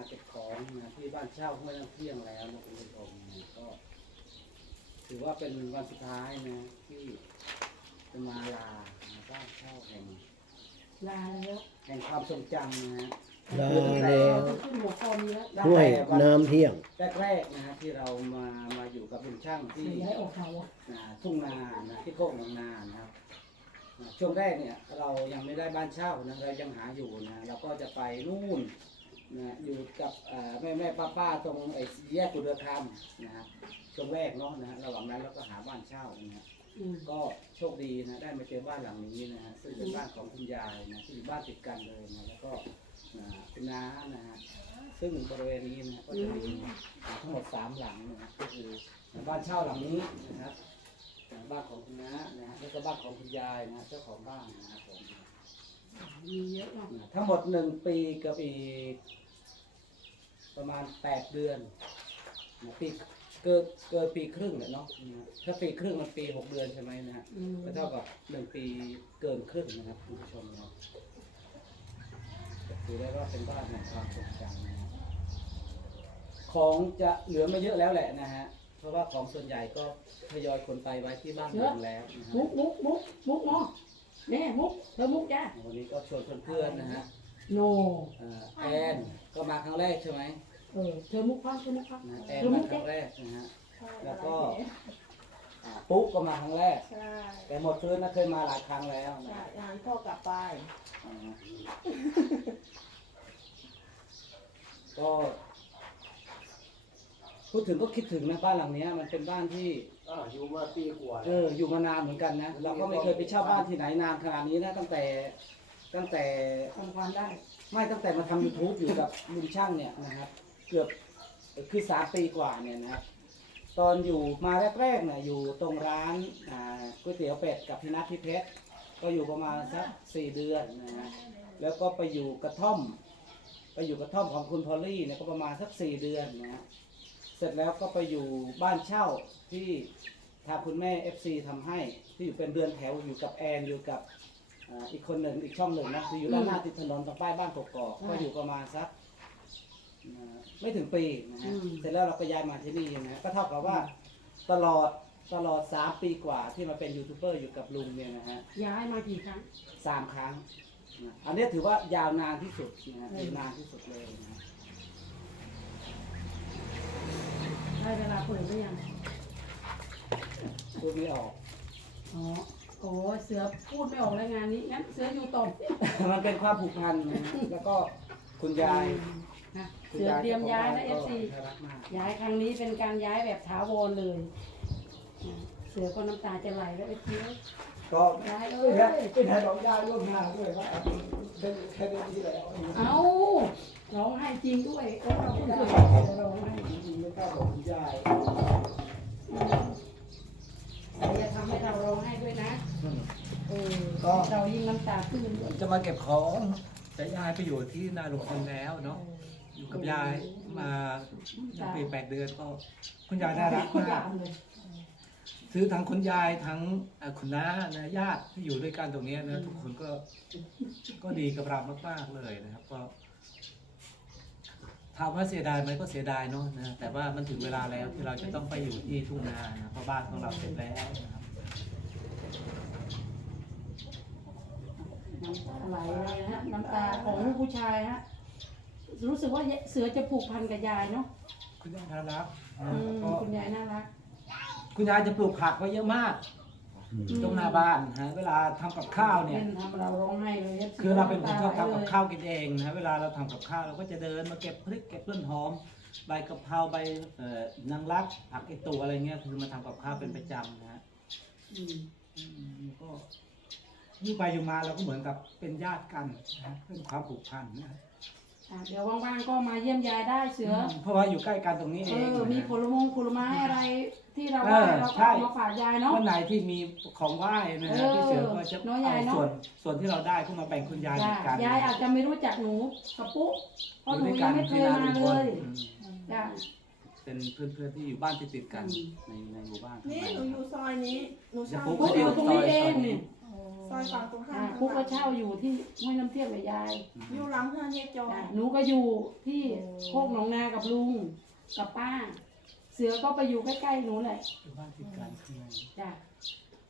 มาเก็บของนะที่บ้านเช่าเมื่อเที่ยงแล้วนะคุณผู้ชมนะก็ ถือว่าเป็นวันสุดท้ายนะ ที่จะมาลานะบ้านเช่าแห่งลาแล้วแห่งความทรงจำนะฮะลาแล้วจะขึ้นหัวคอมีแล้วตั้งห้วยแต่วันน้ำเที่ยงแรกๆนะฮะที่เรามามาอยู่กับลุงช่างที่ย้ายออกเขาอะนะทุ่งนานะที่โคกหนองนานะครับนะช่วงแรกเนี่ย เรายังไม่ได้บ้านเช่านะเรายังหาอยู่นะเราก็จะไปนู่น นะอยู่กับเอ่อแม่แม่ป้าป้าตรงไอ้สี่แยกกุฎธรรมนะครับช่วงแรกเนาะนะฮะระหว่างนั้นเราก็หาบ้านเช่านะฮะอืมก็โชคดีนะได้มาเจอบ้านหลังนี้นะฮะซึ่งเป็นบ้านของคุณยายนะที่อยู่บ้านติดกันเลยนะแล้วก็นะคุณน้านะฮะซึ่งบริเวณนี้นะก็จะมีทั้งหมดสามหลังนะฮะก็คือบ้านเช่าหลังนี้นะครับบ้านของคุณน้านะฮะแล้วก็บ้านของคุณยายนะเจ้าของบ้านนะครับผม มีเยอะเนาะนะทั้งหมดหนึ่งปีกับอีก ประมาณแปดเดือนนะปีเกินเกินปีครึ่งเลยเนาะนะฮะถ้าปีครึ่งมันปีหกเดือนใช่ไหมนะฮะอืมก็เท่ากับหนึ่งปีเกินครึ่งนะครับคุณผู้ชมนะครับก็ถือได้ว่าเป็นบ้านแห่งความทรงจำนะครับของจะเหลือไม่เยอะแล้วแหละนะฮะเพราะว่าของส่วนใหญ่ก็ทยอยคนไปไว้ที่บ้านลุงแล้วนะฮะมุกมุกมุกมุกเนาะแม่มุกเธอมุกจ้าวันนี้ก็ชวนเพื่อนๆนะฮะ โนเอ่อแอนก็มาครั้งแรกใช่ไหมเออเธอมุกพักเธอมุกพักนะแอนเธอมามุกครั้จ้างแรกนะฮะ แล้วก็อ่าปุ๊กก็มาครั้งแรก ใช่แต่หมดคืนนะเคยมาหลายครั้งแล้วนะใช่ฮะงานพ่อกลับไปอ่าก็ พูดถึงก็คิดถึงนะบ้านหลังเนี้ย มันเป็นบ้านที่อ่าอยู่มาปีกว่าเอออยู่มานานเหมือนกันนะเราก็ไม่เคยไปเช่าบ้านที่ไหนนานขนาดนี้นะตั้งแต่ ตั้งแต่ทำความได้ ไม่ตั้งแต่มาทำ YouTube อยู่กับลุงช่างเนี่ยนะครับ เกือบคือสามปีกว่าเนี่ยนะครับ ตอนอยู่มาแรกๆเนี่ยอยู่ตรงร้านอ่าก๋วยเตี๋ยวเป็ดกับพี่นัทพี่เพชรก็อยู่ประมาณสักสี่เดือนนะฮะแล้วก็ไปอยู่กระท่อม ไปอยู่กระท่อมของคุณพอลลี่เนี่ยก็ประมาณสักสี่เดือนนะฮะเสร็จแล้วก็ไปอยู่บ้านเช่าที่ทางคุณแม่ FC ทำให้ที่อยู่เป็นเดือนแถวอยู่กับแอนอยู่กับ อ่าอีกคนหนึ่งอีกช่องหนึ่งนะคืออยู่ด้านหน้าติดถนนตรงป้ายบ้านกกอกก็อยู่ประมาณสักอ่าไม่ถึงปีนะฮะเสร็จแล้วเราก็ย้ายมาที่นี่นะฮะก็เท่ากับว่าตลอดตลอดสามปีกว่าที่มาเป็นยูทูบเบอร์อยู่กับลุงเนี่ยนะฮะ ย้ายมากี่ครั้ง สามครั้งนะอันนี้ถือว่ายาวนานที่สุดนะฮะอยู่นานที่สุดเลยนะได้เวลาเปิดหรือยังพูดไม่ออกอ๋อ โอ้เสือพูดไม่ออกแล้วงานนี้งั้นเสืออยู่ต่อมันเป็นความผูกพันนะฮะแล้วก็คุณยายนะคุณเสือเตรียมย้ายนะเอก็ฟซีน่ารักมากย้ายครั้งนี้เป็นการย้ายแบบถาวรเลยนะเสือก็น้ำตาจะไหลแล้วเอฟซีก็ย้ายเอ้เป็นไงยเป็นไงบอกได้ล่วงหน้าด้วยว่าเป็นแค่เดือนที่แล้วเอาร้องไห้จริงด้วยโอ้เราพูดเลยจะร้องไห้จริงๆไม่กล้าบอกคุณยายแต่ อย่าทำให้เราร้องไห้ด้วยนะเออก็เรายิ่งน้ำตาตื้นด้วยจะมาเก็บของแต่ยายไปอยู่ที่นาหลวงพลแล้วเนาะอยู่กับยายมาปีแปดเดือนก็คุณยายน่ารักคุณมากยายเลยซื้อทั้งคุณยายทั้งเอ่อคุณน้านะญาติที่อยู่ด้วยกันตรงเนี้ยนะทุกคนก็ก็ดีกับเรามากๆเลยนะครับ ก็ ถามว่าเสียดายไหมก็เสียดายเนาะนะแต่ว่ามันถึงเวลาแล้วที่เราจะต้องไปอยู่ที่ทุ่งนานะเพราะบ้านของเราเสร็จแล้วนะครับน้ำตาไหลเลยนะฮะน้ำตาของลูกผู้ชายฮะรู้สึกว่าเสือจะผูกพันกับยายเนาะคุณยายน่ารักอืนะมก็คุณยายน่ารักคุณยายจะปลูกผักไว้เยอะมาก ตรงหน้าบ้านฮะเวลาทำกับข้าวเนี่ยเป็นทำเราร้องไห้เลย FC คือเราเป็นคนชอบำตทำกับไหลเลยข้าวกินเองนะฮะเวลาเราทำกับข้าวเราก็จะเดินมาเก็บพริกเก็บต้นหอม ใบกะเพราใบเอ่อนางรักผักไอตัวอะไรเงี้ยคือมาทำกับข้าวเป็นประจำนะฮะอืมอืมก็อยู่ไปอยู่มาเราก็เหมือนกับเป็นญาติกันนะฮะเป็นความผูกพันนะฮะอะเดี๋ยวว่างๆก็มาเยี่ยมยายได้เสือเพราะว่าอยู่ใกล้กันตรงนี้เอเองอมีนะผลมงผลไม้อะไร ที่เราเอว่าอเราก็ใช่เอามาฝากยายเนาะวันไหนที่มีของไหว้นะฮะเออพี่เสือก็จะเนอะเอายายเนอะ ส่วนส่วนที่เราได้ก็มาแบ่งคุณยายเหมือนกันยายอาจจะไม่รู้จักหนูกับปุ๊เพราะหนูยังไม่เคยมาเลยอืมจ้ะ เป็นเพื่อนๆที่อยู่บ้านติดๆกันอืมในในหมู่บ้านนี่หนูอยู่ซอยนี้ หนูเช่าเดี๋ยวพวกอยู่ตรงนี้เองนี่ ซอยฝั่งตรงข้าอ่ามพวกก็เช่าอยู่ที่ห้วยน้ำเทียบกับยายอยู่หลังเพื่อนเยจอจ้ะหนูก็อยู่ที่โคกหนองนากับลุงกับป้าเสือก็ไปอยู่ใกล้ๆหนูแหละอยู่บ้านติดกันข้างในจ้ะ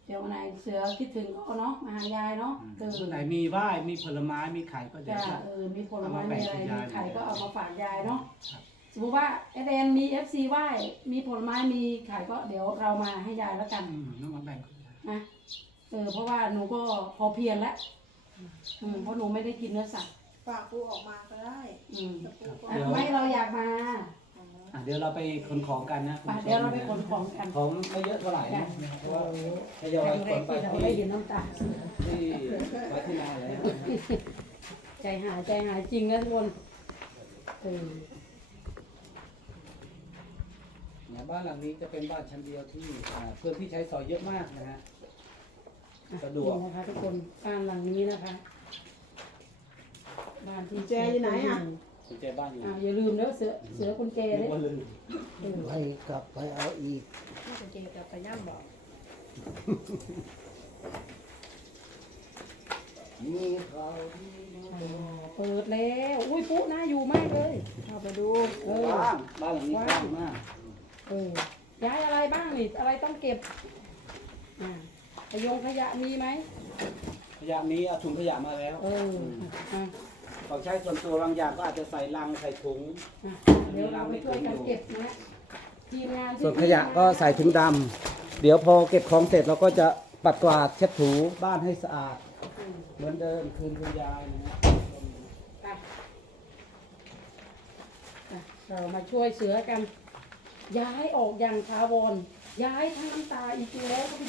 เดี๋ยววันไหนเสือคิดถึงก็เนาะมาหายายเนาะอืมเออ ส่วนไหนมีว่ายมีผลไม้มีไข่ก็เดี๋ยวจ้ะจะ เออ มีผลไม้เอามาแบ่มีงอะไรให้ยายมีไข่ก็เอามาฝากยายเนาะครับ สมมติว่าไอแดนมีเอฟซีไหว้มีผลไม้มีไข่ก็เดี๋ยวเรามาให้ยายแล้วกันอืมน้องมาแบ่งคุณยายนะเออเพราะว่าหนูก็พอเพียรแล้วอืมเพราะหนูไม่ได้กินเนื้อสัตว์ฝากปูออกมาก็ได้อืมแต่ปูก็อะไม่เราอยากมา อะเดี๋ยวเราไปขนของกันนะไปเดี๋ยวเราไปขนของกัน ของไม่เยอะเท่าไหร่นะเพราะว่าทยอยครั้งขแรนกไปที่เราที่ได้ยินน้ำตา ที่ไว้ที่นาแล้วใจหายใจหายจริงนะทุกคนเออเนี่ยบ้านหลังนี้จะเป็นบ้านชั้นเดียวที่อ่าเพื่อนที่ใช้ซอยเยอะมากนะฮะ อะสะดวก นี่นะคะทุกคนบ้านหลังนี้นะคะ บ้านที่แจอยู่ไหนอะ กุญแจบ้านอยู่อ่าอย่าลืมเด้อเสือเสือกุญแจนึเนี่กยว่าลืมเออให้กลับไปเอาอีกกุญแจกับไปย่ำบอกมีข่าวดีอ๋อเปิดแล้วอุ้ยปุ๊น่าอยู่มากเลยเข้าไปดูเออบ้านบ้านหลังนี้กว้างมากเออย้ายอะไรบ้างนี่อะไรต้องเก็บอ่าขยงขยะมีไหมขยะมีเอาถุงขยะมาแล้วเอออะ ของใช้ส่วนตัวบางอย่างก็อาจจะใส่ลังใส่ถุงอะเดี๋ยวเราไปช่วยกันเก็บนะทีมงานที่ส่วนขยะก็ใส่ถุงดำเดี๋ยวพอเก็บของเสร็จเราก็จะปัดกวาดเช็ดถูบ้านให้สะอาดอืมเหมือนเดิมคืนคุณยายนะฮะไปอะเรามาช่วยเสือกัน ย้ายออกอย่างทาวรย้ายทั้งน้ำตาอีกแล้วก็ไม่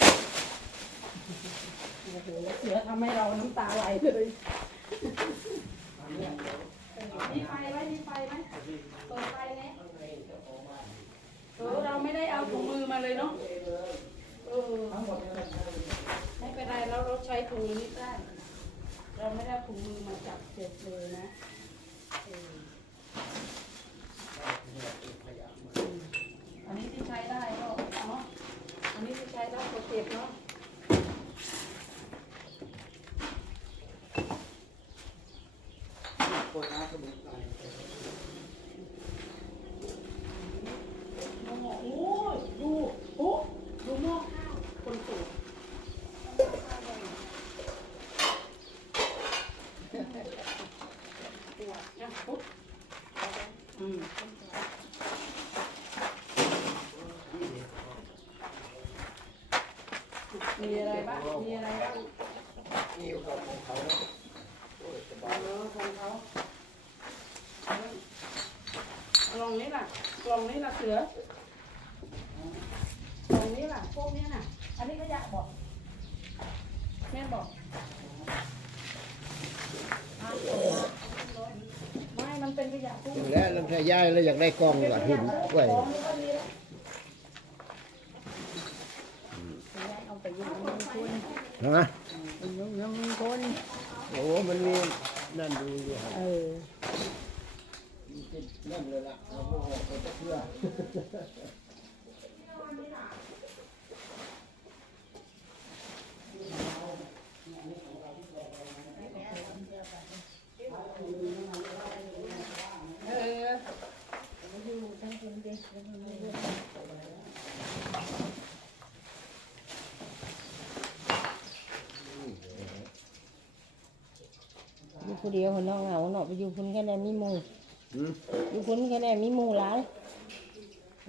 โอ้โหเสือทำให้เราน้ำตาไหลเลย มีไฟไหมมีไฟไหมเปิดไฟเนี้ยเออเราไม่ได้เอาถุงมือมาเลยเนาะเออไม่เป็นไรเราเราใช้ถุงมือนี้ได้เราไม่ได้ถุงมือมาจับเจ็บเลยนะเอออันนี้ที่ใช้ได้ก็เนาะอันนี้ที่ใช้ได้ก็เก็บเนาะ โคตรน้ำสมุนไพร โอ้ยดูโอ้ดูหม้อข้าวคนสวยนะปุ๊บอืมมีอะไรบ้าง มีอะไรบ้าง นี่ของเขา เออของเขากล่องนี้ล่ะ กล่อง นี้ล่ะเสือกล่องนี้ล่ะพวกนี้น่ะ อันนี้ขยะบอก แม่บอกไม่มันเป็นขยะพวกอยู่แล้วแล้วถ้าย้ายแล้วอยากได้กล้องก็หินไว้ของนี่ก็มีแล้วเอาไปย่ำมันคุณฮะย่ำมันคุณโอ้มันมีนั่นดูอยู่ครับ เออ นั่นเลยล่ะเอาพวกออกไปจะเพื่อเอออยู่คนเดียวคนน้องเหงาเนาะไปอยู่คนแค่ไหนมีห มู่อยู่คนแค่ไหนมีหมู่หลาย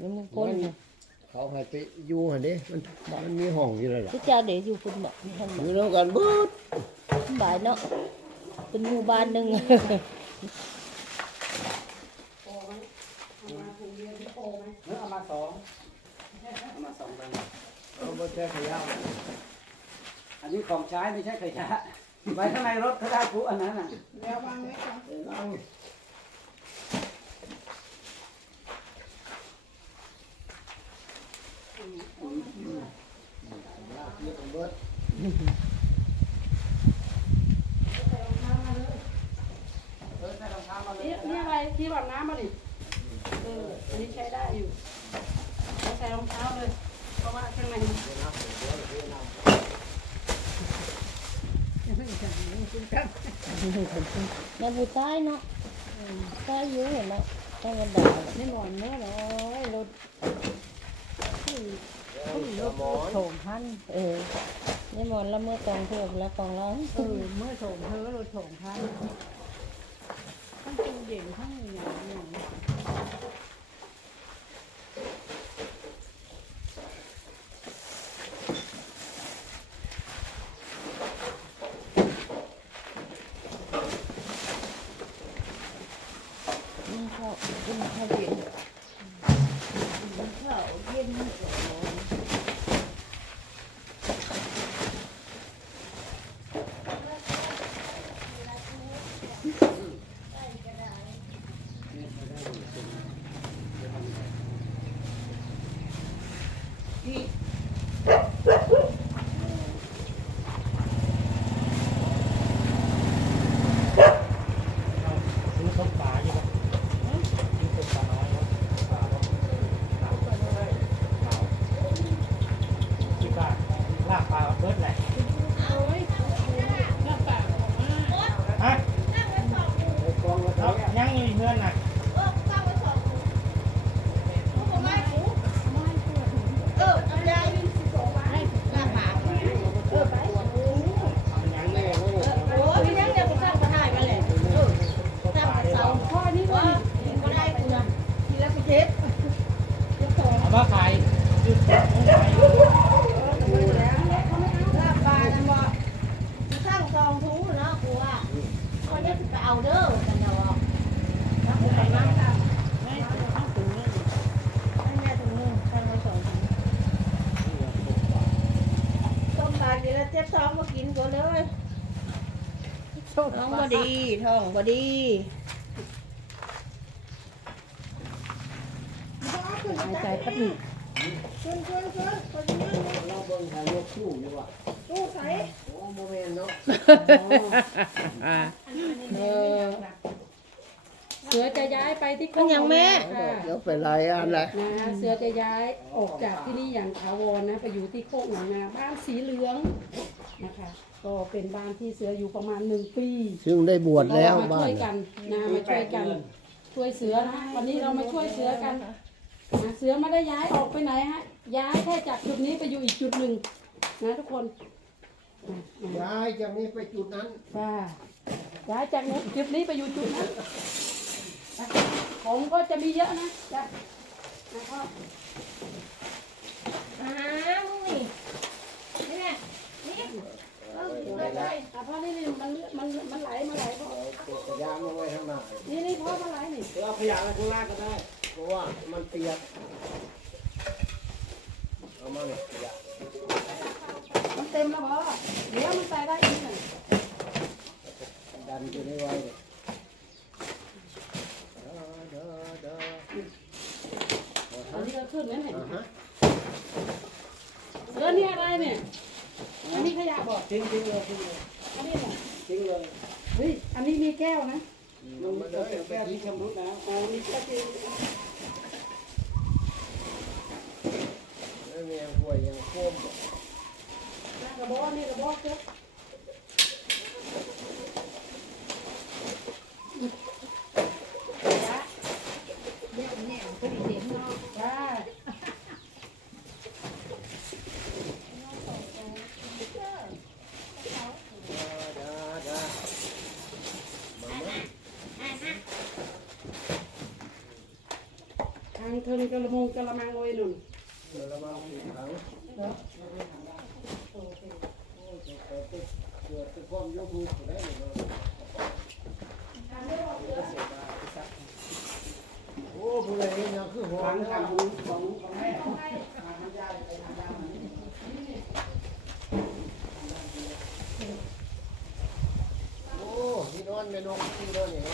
มีหมู่คนเขาให้ไปอยู่หันเด้มันมันมีห้องอยู่เลยล่ะที่เจ้าเดี๋ยวอยู่คนแบบมีท่านอยู่แล้วกันเบิดบ่ายเนาะเป็นหมู่บ้านหนึ่งโปไหมเอามาถุงเดียวที่โปไหมเนื้อเอามาสองเอามาสองใบเอาไปแช่ขยะอันนี้ของใช้ไม่ใช่ขยะไว้ข้างในรถก็ได้ปุ๊อันนั้นอะแล้ววางไว้ก่อน เอา นี่นี่อะไรที่แบบน้ำมาดิ เออ อันนี้ใช้ได้อยู่แล้วใส่รองเท้าเลย เพราะว่าข้างในมันแม่ผู้ใต้เนาะใต้อยู่เห็นไหมใต้กันดานี่หมอนเมื่อน้อยรถ ที่ที่รถโถมพันเออนี่มอนละเมื่อตองเพื่อแล้วกองร้องเออเมื่อโถมเธอเราโถมพันทั้งตู้เย็นทั้งอย่างอย่าง นี่ข้าวกินข้าวเย็นกินข้าวเย็นก่อน ซื้อส้มปลาอยู่ปะซื้อส้มปลาน้อยปะปลาปะปลาปลาที่บ้านลากปลาเบิดแหละฮะแล้วยังอยู่เพื่อนน่ะ ยังแม่โอ้โหส้มปลาได้บ่ พ่อนี่ว่า เอามาขายยืดขายอยู่ เอาเด้อกันเนาะ ไม่ต้องถึงเรื่อง ให้แม่ถุงนึงให้เราสองถุงต้มปลากินแล้วเจ็บท้องมากินก่อนเลย โชค ท้องบดีท้องบดีหายใจปัดหนึ่งเราเบิ่งถ่ายรูปคู่อยู่ว่ะตู้ใสโอ้โมเมนต์เนาะเออเสือจะย้ายไปที่เป็นยังแม่ค่ะเดี๋ยวไปไล่อันละนะฮะเสือจะย้ายออกจากที่นี่อย่างถาวรนะ ไปอยู่ที่โคกหนองนาบ้านสีเหลืองนะคะ ก็เป็นบ้านที่เสืออยู่ประมาณหนึ่งปีซึ่งได้บวชแล้วเรามาบ้าช่วนยกันนะมาช่วยกันช่วยเสือนะวันนี้เรามาช่วยเสือกันนะเสือไม่ได้ย้ายออกไปไหนฮะ ย้ายแค่จากจุดนี้ไปอยู่อีกจุดหนึ่งนะทุกคนนะนะย้ายจากนี้ไปจุดนั้นค่ะย้ายจากนี้จุดนี้ไปอยู่จุดนั้นนะของก็จะมีเยอะนะจ้ะนะพ่อ อ่ามึงนี่นี่แม่นี่เออกิน ไปเลยอะพ่อนี่นี่มันมันมันไหลมันไหลพ่อเก็บขยะมาไว้ข้างหน้านี่นี่พ่อมันไหลนี่เดี๋ยวเอาขยะไปข้างล่างก็ได้ เพราะว่ามันเปียกเอามาเลยขยะมันเต็มแล้วพ่อเดี๋ยวมันใส่ได้อีกหนึ่งดันอยู่ในไว้เลยเด้อเด้อเด้ออันนี้ก็ขึ้นนั่นเห็นอ่าฮะเสือนี่อะไรเนี่ย อันนี้ขยะบอกทิ้งทิ้งเลยทิ้งเลยอันนี้เนี่ยทิ้งเลยเฮ้ยอันนี้มีแก้วนะมันมันเป็นแก้วที่ชำรุดนะอ๋อมีแก้วที่แล้วมียังห่วยยังโค้มกระบอกนี่กระบอกเจ้าจ้า เด้อเด้อเด้อมามา ทางเทิงกระมงกระมังโอยหนุน เดี๋ยวเรามาถึงถังเกิดเป็นความยกมือได้เลยเนาะโอ้ ผู้ใดยังคือหัวฟังเนี่ยทางของของของแม่ของยายไปทางยามันโอ้ที่นอนไม่นอนที่นอนเนี่ย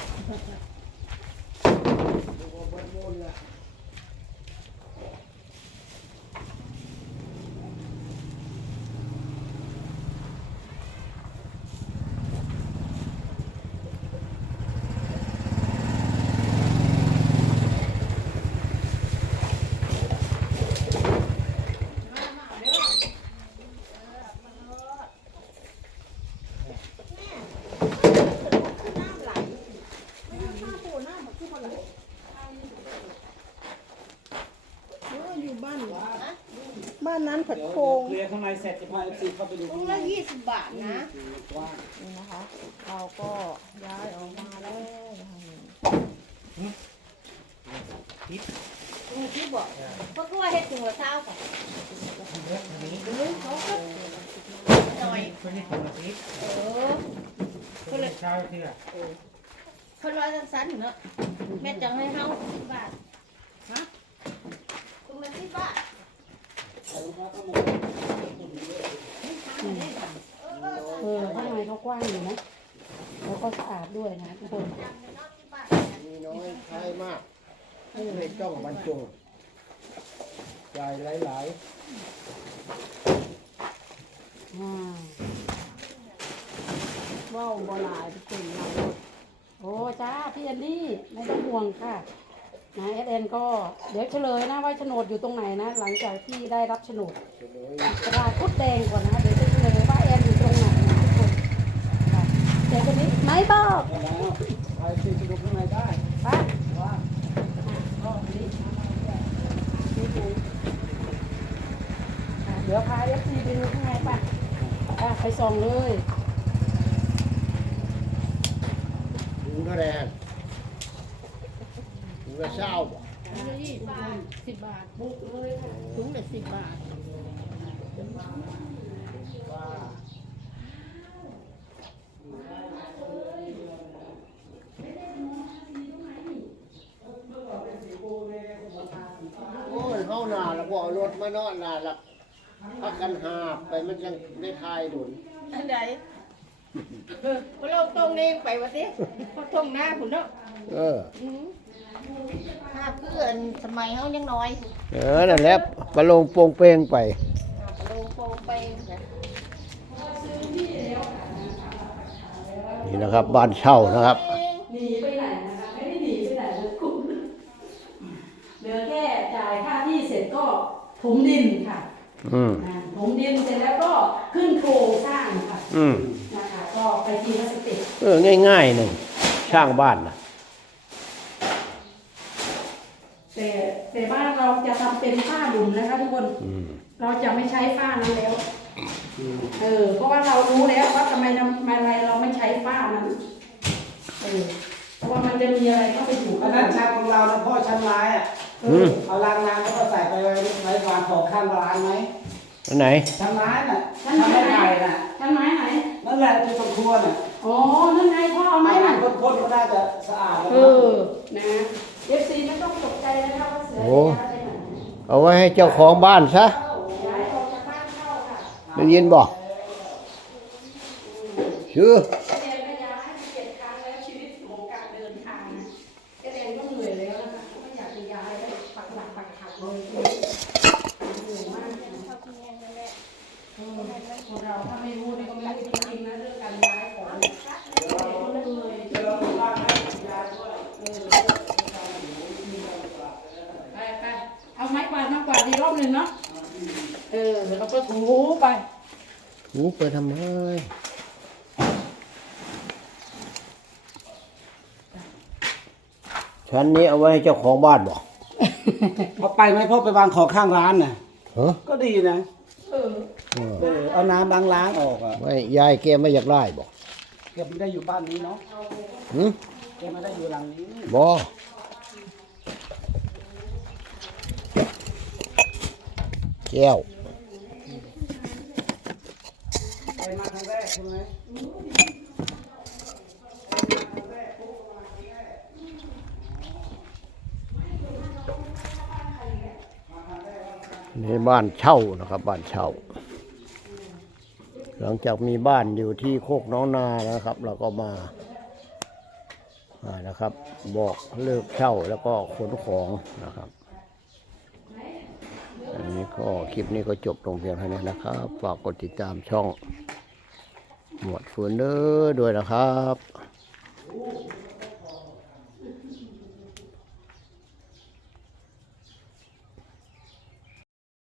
ดูว่าบนบนละ บ้าน บ้านนั้นผัด เดี๋ยว โครง เสร็จจะพาเอฟซีเข้าไปดูข้างในยี่สิบบาทนะว่านี่นะคะ เราก็ย้ายออกมาแล้วนะคะมึงที่บอกเพราะว่าเฮ็ดถุงละเท้าก่อนเขาก็หน่อยคนนี้คนละทิศเออคนละเช้าเที่ยคนร้อยสั้นๆเนาะแม่จังให้เฮาสิบบาทฮะถุงละสิบบาท เออข้างในเขากว้างอยู่นะแล้วก็สะอาดด้วยนะทุกคนมีน้อยใช้มากไม่ต้องบรรจงจ่ายหลายอ่าว่าวบหลายไปเต็มหลังรถโอ้จ้าพี่แอนนี่ไม่ต้องห่วงค่ะ นะเอสเอ็นก็เดี๋ยวเฉลยนะว่าโฉนดอยู่ตรงไหนนะ หลังจากที่ได้รับโฉนดกระดาษพุดแดงก่อนนะเดี๋ยวจะเฉลยว่าแอนอยู่ตรงไหนนะทุกคนเดี๋ยวคนนี้ไม่บอกแล้วพาเอฟซีไปดูข้างในได้ไปว่าก็นี่นี่ดูอะเดี๋ยวพาเอฟซีไปดูข้างในป่ะไปส่องเลยๆถึงก็แรง ถึงก็เศร้าบ่สิบบาทสิบบาทบุกเลยค่ะถุงละสิบบาทโอ้ยเฮาหนาแล้วบ่เอารถมานอนหนาแล้วพักกันหาบไปมันยังได้ทายดุนอันใดเออพอเราตรงนี้ไปวะสิพอตรงหน้าคุณเนาะเออ ภาพเพื่อนสมัยเฮายังน้อยเออนั่นแหละประโลงโปงเปงไปลงโปรไปนะนี่นะครับ บ้านเช่านะครับ หนีไปไหนนะคะ ไม่ได้หนีไปไหนเลยคุณเหลือแค่จ่ายค่าที่เสร็จก็ถมดินค่ะอืมอ่าถมดินเสร็จแล้วก็ขึ้นโครงสร้างค่ะอืมนะคะก็ไปทีละสเต็ปเออง่ายๆหนึ่งช่างบ้านนะ แต่แต่บ้านเราจะทำเป็นฝ้าหลุมนะคะทุกคน อืมเราจะไม่ใช้ฝ้านั้นแล้ว เออ เพราะว่าเรารู้แล้วว่าทำไมทำไมอะไรเราไม่ใช้ฝ้านั้น เออ เพราะว่ามันจะมีอะไรเข้าไปอยู่อันนั้นชั้นของเรานะพ่อชั้นไม้อะอืมเอารางน้ำแล้วก็ใส่ไปไว้ไว้วางของข้างร้านไหมอันไหน ชั้นไม้น่ะชั้นทำไม้ให้ไหนไก่น่ะชั้นไม้ไหน นั่นแหละที่ตรงครัวน่ะอ๋อ นั่นไงพ่อเอาไม้น่ะพ่นๆก็น่าจะสะอาดแล้วเอนะอ นะเอฟซีไม่ ตกใจนะคะว่าเสือโอ้ย้ายไปไหนเอาไว้ให้เจ้าของบ้านซะย้ายออกจากบ้านเข้าค่ะ ได้ยินบอกชื่อนก็ย้ายเจ็ดครั้งแล้วชีวิตของการเดินทางนะเรียนก็เหนื่อยแล้วนะคะไม่อยากจะย้ายเลยปักหลักปักหักเลยเหนื่อยมากเลยนะเออคนเราถ้าไม่รู้นี่ก็ไม่รู้จริงๆนะเรื่องการย้ายของเนี่ยเหนื่อย เดี๋ยวเราดูบ้านให้ยายด้วย ไปไปเอาไม้กวาดมากวาดอีกรอบหนึ่งเนาะ เออแล้วก็ถูไป หูไปทำไมชั้นนี้เอาไว้ให้เจ้าของบ้านบ่เอาไปไหมพ่อไปวางของข้างร้านน่ะ ฮะก็ดีนะ เออ เออเออ เอาน้ำล้างล้างๆออกอะไม่ยายแกไม่อยากได้บ่แกไม่ได้อยู่บ้านนี้เนาะหึแกไม่ได้อยู่หลังนี้บ่แก้ว ไป มาครั้งแรกใช่ไหมนี่บ้านเช่านะครับ บ้านเช่า หลังจากมีบ้านอยู่ที่โคกน้องนานะครับ เราก็มาอ่านะครับ บอกเลิกเช่าแล้วก็ขนของนะครับอันนี้ก็คลิปนี้ก็จบลงเพียงเท่านี้นะครับ ฝากกดติดตามช่อง หมดเฟืนเดอด้วยนะครับ